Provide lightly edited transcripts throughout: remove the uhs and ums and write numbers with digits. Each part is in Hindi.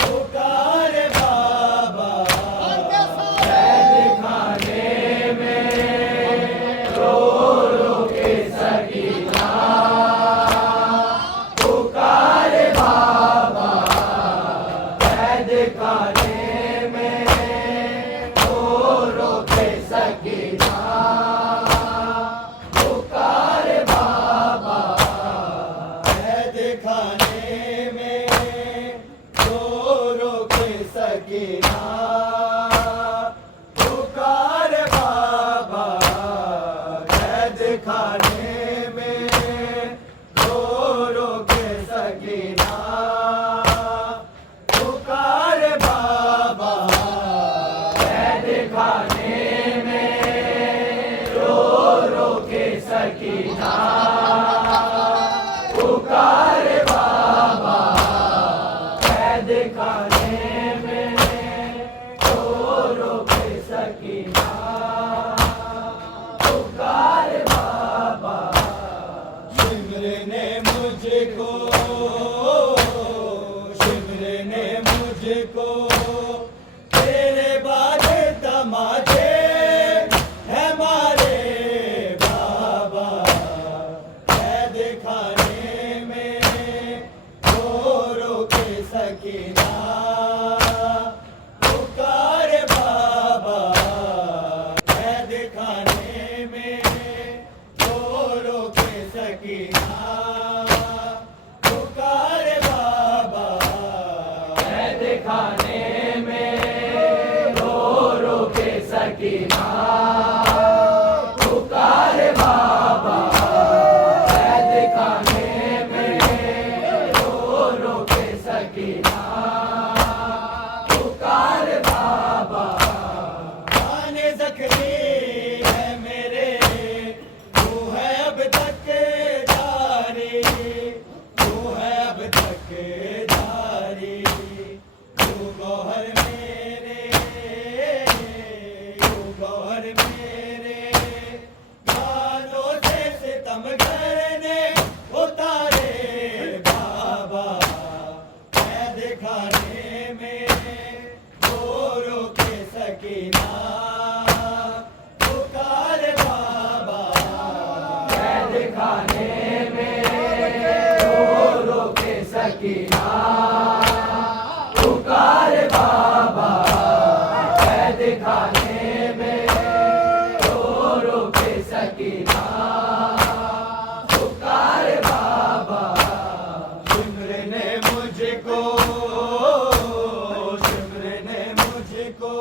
पुकार सकीना पुकार बाबा कैद खाने में रो रो के सकीना पुकार बाबा कैद खाने में रो रो के सकीना पुकार बाबा कैद खाने में रो रो के सकीना पुकार बाबा शिमर ने मुझको तेरे बाद तमाचे है मारे बाबा कैद खाने में रो रो के सकीना पुकार बाबा कैद खाने में रो रो के सकीना पुकार बाबा कैद खाने में रो रो के सकीना पुकार बाबा कैद खाने में रो रो के सकीना पुकार बाबा खाने जख्मी है मेरे तू है अब तक जारी तू है अब तक जारी तू गौहर मेरे गानों से सितम करने उतारे बाबा कैद खाने में रो रो के सकीना पुकार बाबा कैद खाने में रो रो के सकीना पुकार बाबा कैद खाने में रो रो के सकीना पुकार बाबा शिमर ने मुझको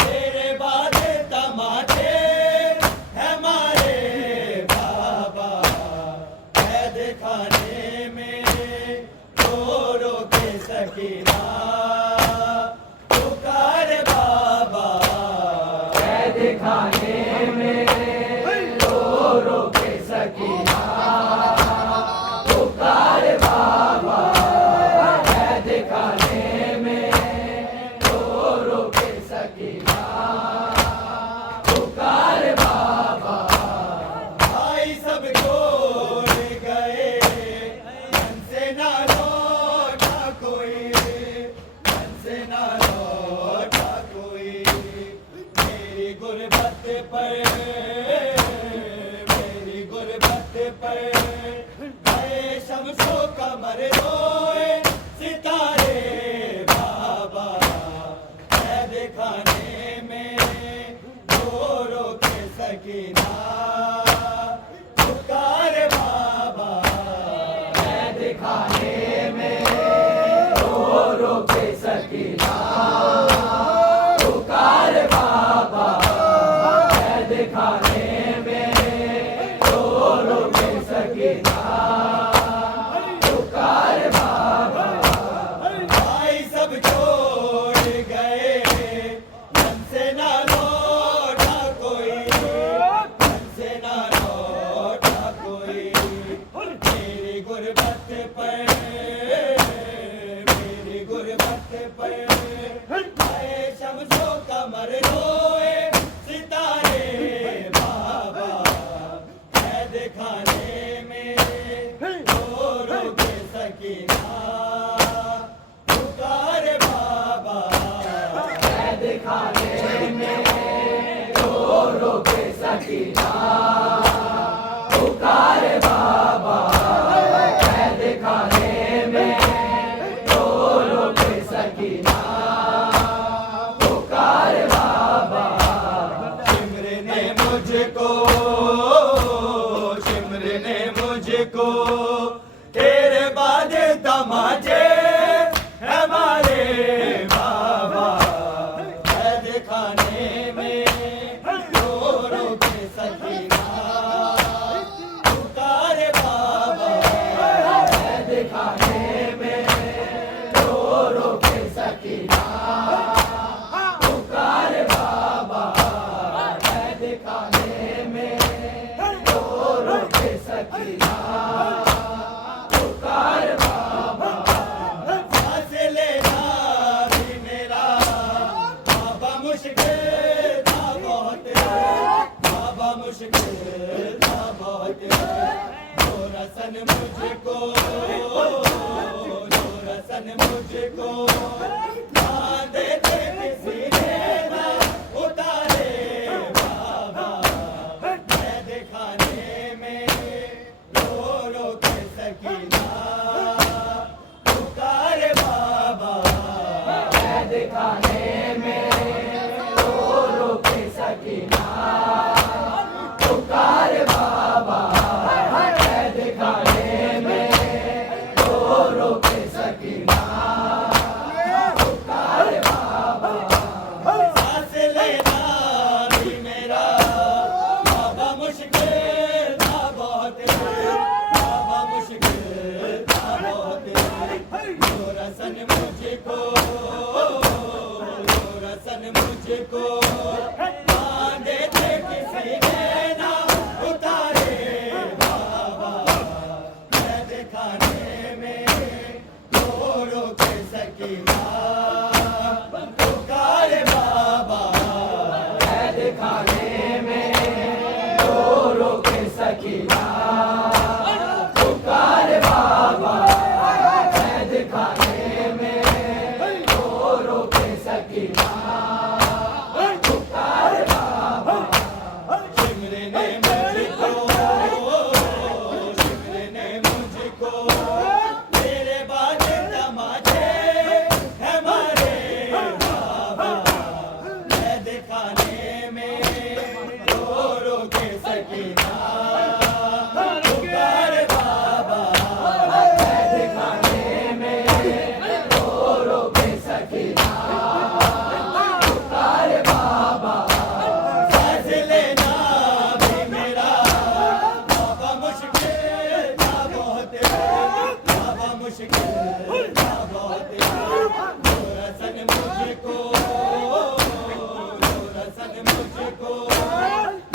तेरे बाद तमाचे है मारे बाबा कैद खाने में रो रो के सकीना पुकार बाबा कैद खाने में रो रो के सकीना पुकार बाबा कैद खाने में रो रो के सकीना पुकार बाबा भाई सब छोड़ गए मन से ना लौटा कोई मन से ना लौटा कोई मेरी गुरबत पर गए शमसो कमर रोए सितारे बाबा कैद खाने में रो रो के सकीना पुकार बाबा कैद खाने में रो रो के सकीना पुकार बाबा कैद खाने में रो रो के सकीना पुकार बाबा भाई सब छोड़ गए मन से ना लौटा कोई मन से ना लौटा कोई मेरी गुरबत पर आए शमसो कमर रोए सितारे बाबा कैद खाने में रो रो के सकीना पुकार बाबा कैद खाने में रो रो के सकीना पुकार बाबा कैद खाने में रो रो के सकीना पुकार बाबा शिमर ने मुझको तेरे बाद तमाचे हमारे बाबा रसन मुझको, जो रसन मुझको बांधे थे किसी ने ना उतारे बाबा, मैं दिखाने में रो रो के सकीना पुकारे बाबा, मैं दिखाने में रो रो के सकीना पुकारे बाबा, मैं दिखाने में रो रो के सकीना पुकारे बाबा। सांस लेना भी मेरा बाबा मुश्किल था बहुत, बाबा मुश्किल था बहुत, जो रसन मुझको, जो रसन मुझको बांधे थे किसी ने ना उतारे बाबा, मैं दिखाने में रो रो के सकीना पुकारे बाबा, मैं दिखाने में रो रो के सकीना पुकारे बाबा, मैं दिखाने में रो रो के सकीना पुकारे बाबा। शिमरे ने मुझको, शिमरे ने मुझको तेरे बाजे तमाचे है मारे बाबा, मैं दिखाने में रो रो के सकीना पुकारे बाबा, मैं दिखाने में रो रो के सकीना पुकारे बाबा। सांस लेना भी मेरा बाबा मुश्किल था बहुत, बाबा मुश्किल था बहुत, जो रसन मुझको, जो रसन मुझको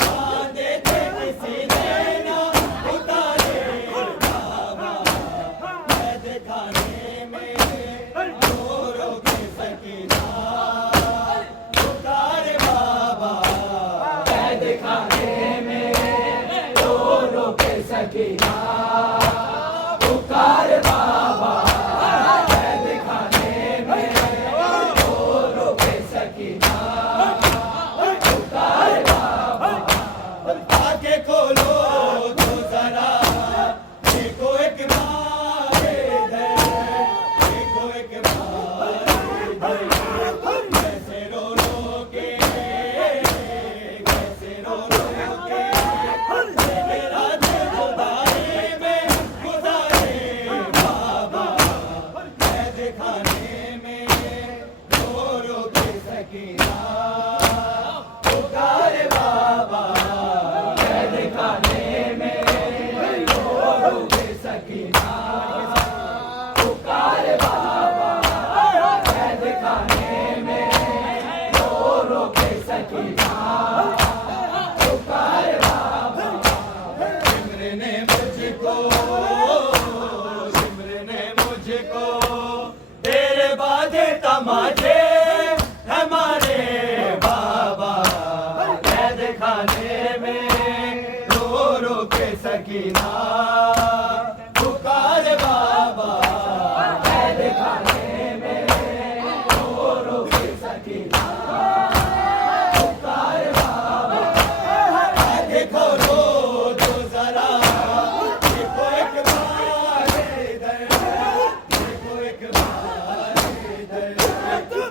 बांधे थे किसी ने ना उतारे बाबा, मैं दिखाने में रो रो के सकीना पुकारे बाबा, मैं दिखाने में रो रो के सकीना पुकारे बाबा, मैं दिखाने में रो रो के सकीना पुकारे बाबा। आंखें खोलो तो जरा देखो एक बार इधर, देखो एक बार इधर, कैसे रो रो के, कैसे रो रो के मेरा दिल जुदाई में गुजारे बाबा, मैं दिखाने में रो रो के सकीना पुकारे बाबा, मैं दिखाने में रो रो के सकीना पुकारे बाबा, मैं दिखाने में रो रो के सकीना पुकारे बाबा। शिमरे ने मुझको, शिमरे ने मुझको तेरे बाजे तमाचे हमारे बाबा, मैं दिखाने में रो रो के सकीना पुकारे बाबा, मैं दिखाने में रो रो के सकीना पुकारे बाबा। आंखें खोलो तो जरा देखो एक बार इधर, देखो एक बार इधर,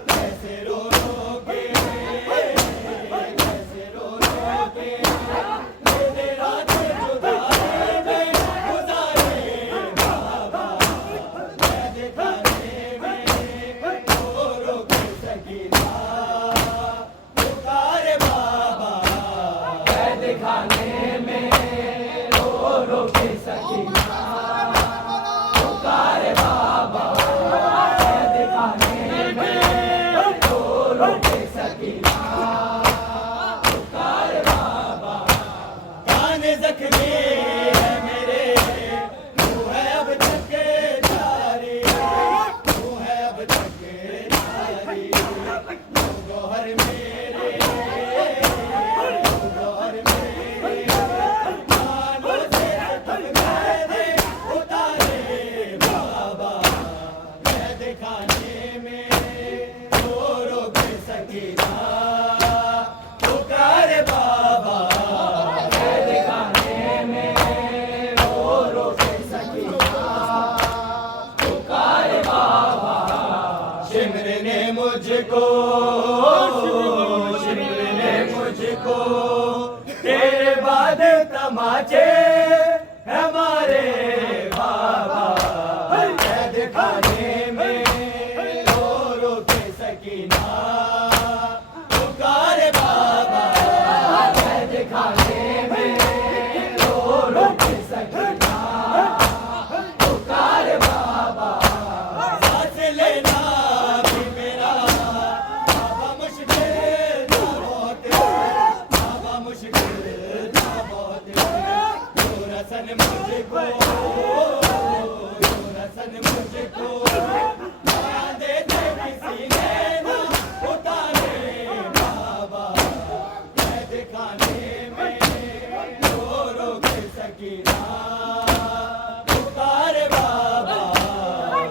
कैसे रो रो के, कैसे रो रो के तेरा दिल जुदाई में गुजारे बाबा, मैं दिखाने में रो रो के सकीना पुकारे बाबा, मैं दिखाने में रो रो के सकीना पुकारे बाबा, मैं दिखाने में रो रो के सकीना पुकारे बाबा। कान जख्मी है मेरे, तू है अब तक जारी, तू है अब तक जारी, गौहर मेरे, गौहर मेरे, कानों से तक में रो के सकीना पुकारे बाबा, कैद खाने में रो के सकीना पुकारे बाबा। शिमर ने मुझको तेरे बाद तमाचे हमारे बाबा, कैद खाने में रो के सकीना पुकारे बाबा, कैद खाने में रो के सकीना पुकारे बाबा। सांस लेना भी मेरा बाबा मुश्किल था बहुत, बाबा मुश्किल था बहुत। रसन मुझको, रसन मुझको दे दे किसी ने ना उतारे बाबा, कैद खाने में रो के सकीना पुकारे बाबा,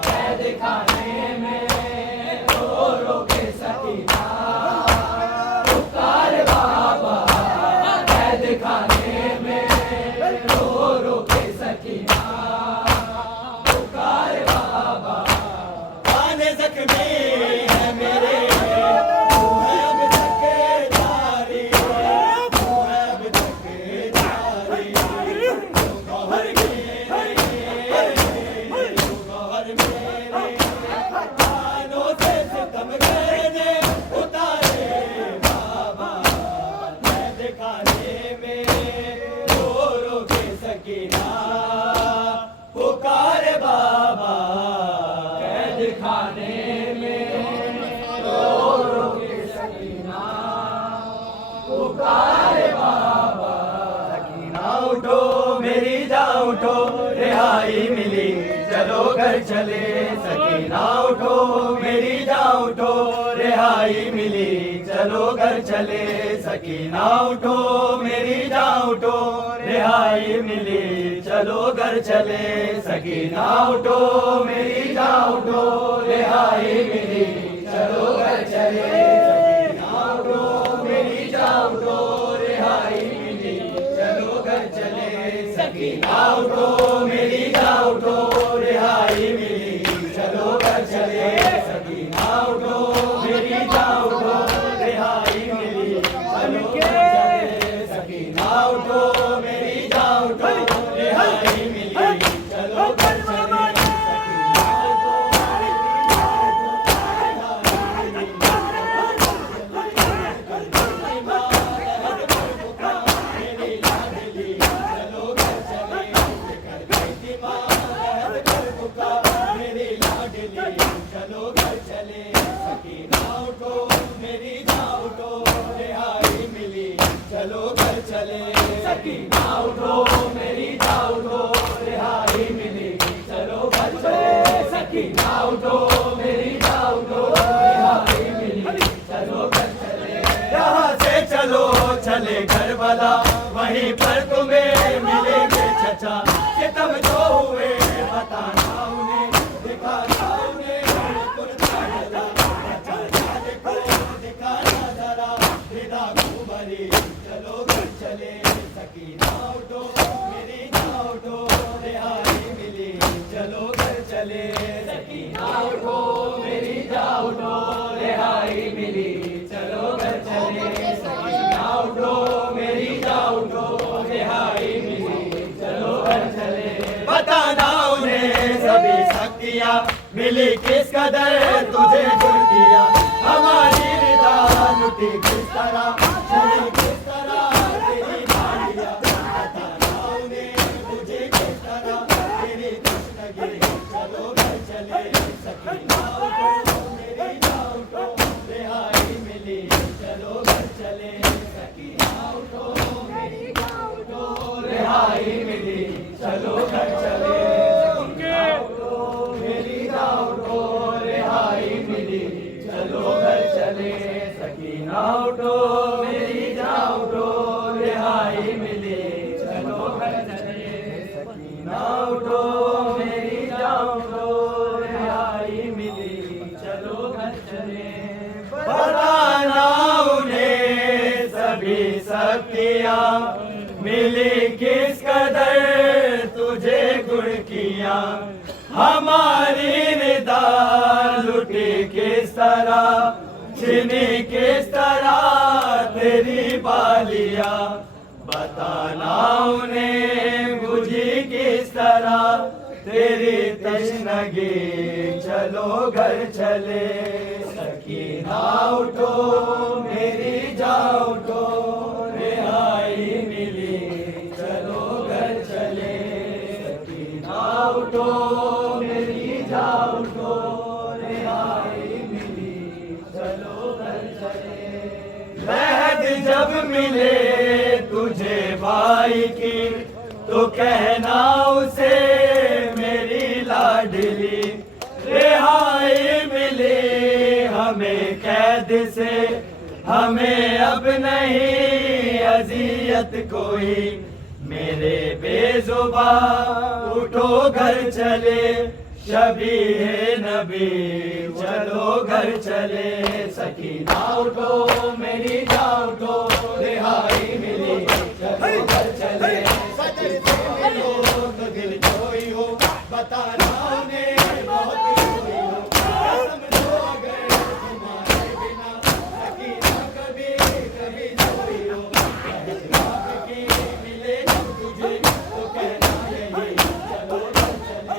कैद खाने में रो के सकीना पुकारे बाबा, कैद खाने में रो के सकीना पुकारे बाबा। कान जख्मी है मेरे, तू है अब तक जारी, तू है अब तक जारी। तू गौहर मेरे कानों से सितम करने उतारे बाबा, कैद खाने में रो के सकीना पुकारे बाबा, कैद खाने में रो के सकीना पुकारे बाबा। सकीना उठो मेरी जान उठो, रिहाई मिली चलो घर चले। सकीना उठो मेरी जान उठो, रिहाई मिली चलो घर चले। सकीना उठो मेरी जान उठो, रिहाई मिली चलो घर चले। सकीना उठो मेरी जान उठो, रिहाई मिली चलो घर चले। सकीना उठो मेरी जान उठो, रिहाई मिली चलो घर चले। सकीना उठो मेरी जान उठो, रिहाई मिली चलो घर चले। सकीना उठो मेरी जान उठो, रिहाई मिली चलो घर चले। सकीना उठो मेरी जान उठो, रिहाई मिली चलो घर चले। चलो घर चले। सकीना उठो मेरी जान उठो, रिहाई मिली चलो घर चले। सकीना उठो मेरी जान उठो, रिहाई मिली चलो घर चले। सकीना उठो मेरी जान उठो, रिहाई मिली चलो घर चले। यहाँ से चलो चले घर वाला, वहीं पर तुम्हें मिलेंगे चचा। सितम जो हुए बताना उन्हें, दिखाना उन्हें कुर्ता जला। चचा देखो दिखाना जरा, विदा कुंवरी चलो घर चले। सकीना उठो मेरी जान उठो, रिहाई मिली चलो घर चले। सकीना उठो मेरी जान उठो, रिहाई मिली चलो घर चले। सकीना उठो मेरी जान उठो, रिहाई मिली चलो घर चले। बताना उन्हें सभी शक्तियाँ मिली किस कदर तुझे जुड़ किया। हमारी रिदा लुटी किस तरह, चली किस तरह तेरी नालियाँ। बताना उन्हें मुझे किस तरह तेरी तशनगी चलो घर चले। सकीना उठो मेरी जान उठो, रिहाई मिली चलो घर चले। सकीना उठो मेरी जान उठो, रिहाई मिली चलो घर चले। मेरी जान उठो, रिहाई मिली चलो घर चले। सकीना उठो चले बताना उन्हें सभी शक्तियाँ मिली किस कदर तुझे गुण किया हमारी निदा लुटी किस तरह छिनी किस तरह तेरी बालिया बताना उन्हें बुझी किस तरह तेरी तश्नगी चलो घर चले सकीना उठो मेरी जान उठो रिहाई मिली चलो घर चले सकीना उठो मेरी जान उठो रिहाई मिली चलो घर चले महद जब मिले तुझे भाई की तो कहना उसे मेरी लाडली रिहाई मिले हमें कैद से हमें अब नहीं अजियत कोई मेरे बेजुबा उठो घर चले शबी है नबी चलो घर चले सकीना उठो मेरी जान उठो रिहाई मिली चलो घर चले तो दिल जोई हो बताना उन्हें बहुत रोई हो समझो अगर तुम्हारे बिना सकीना कभी कभी जोई हो की मिले जब तुझे तो कहना यही चलो घर चले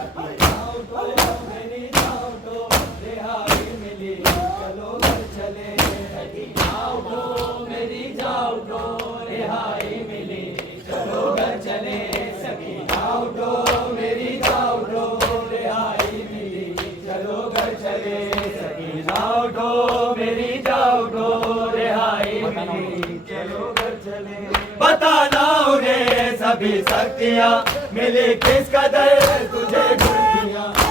सकीना उठो मेरी जान उठो रिहाई मिली चलो घर चले सकीना उठो मेरी जान उठो रिहाई मिली चलो घर चले सकीना उठो मेरी जान उठो रिहाई मिली चलो घर चले सकीना उठो मेरी जान उठो रिहाई मिली चलो घर चले बताना उन्हें सभी शक्तियाँ मिली किस कदर तुझे गुण किया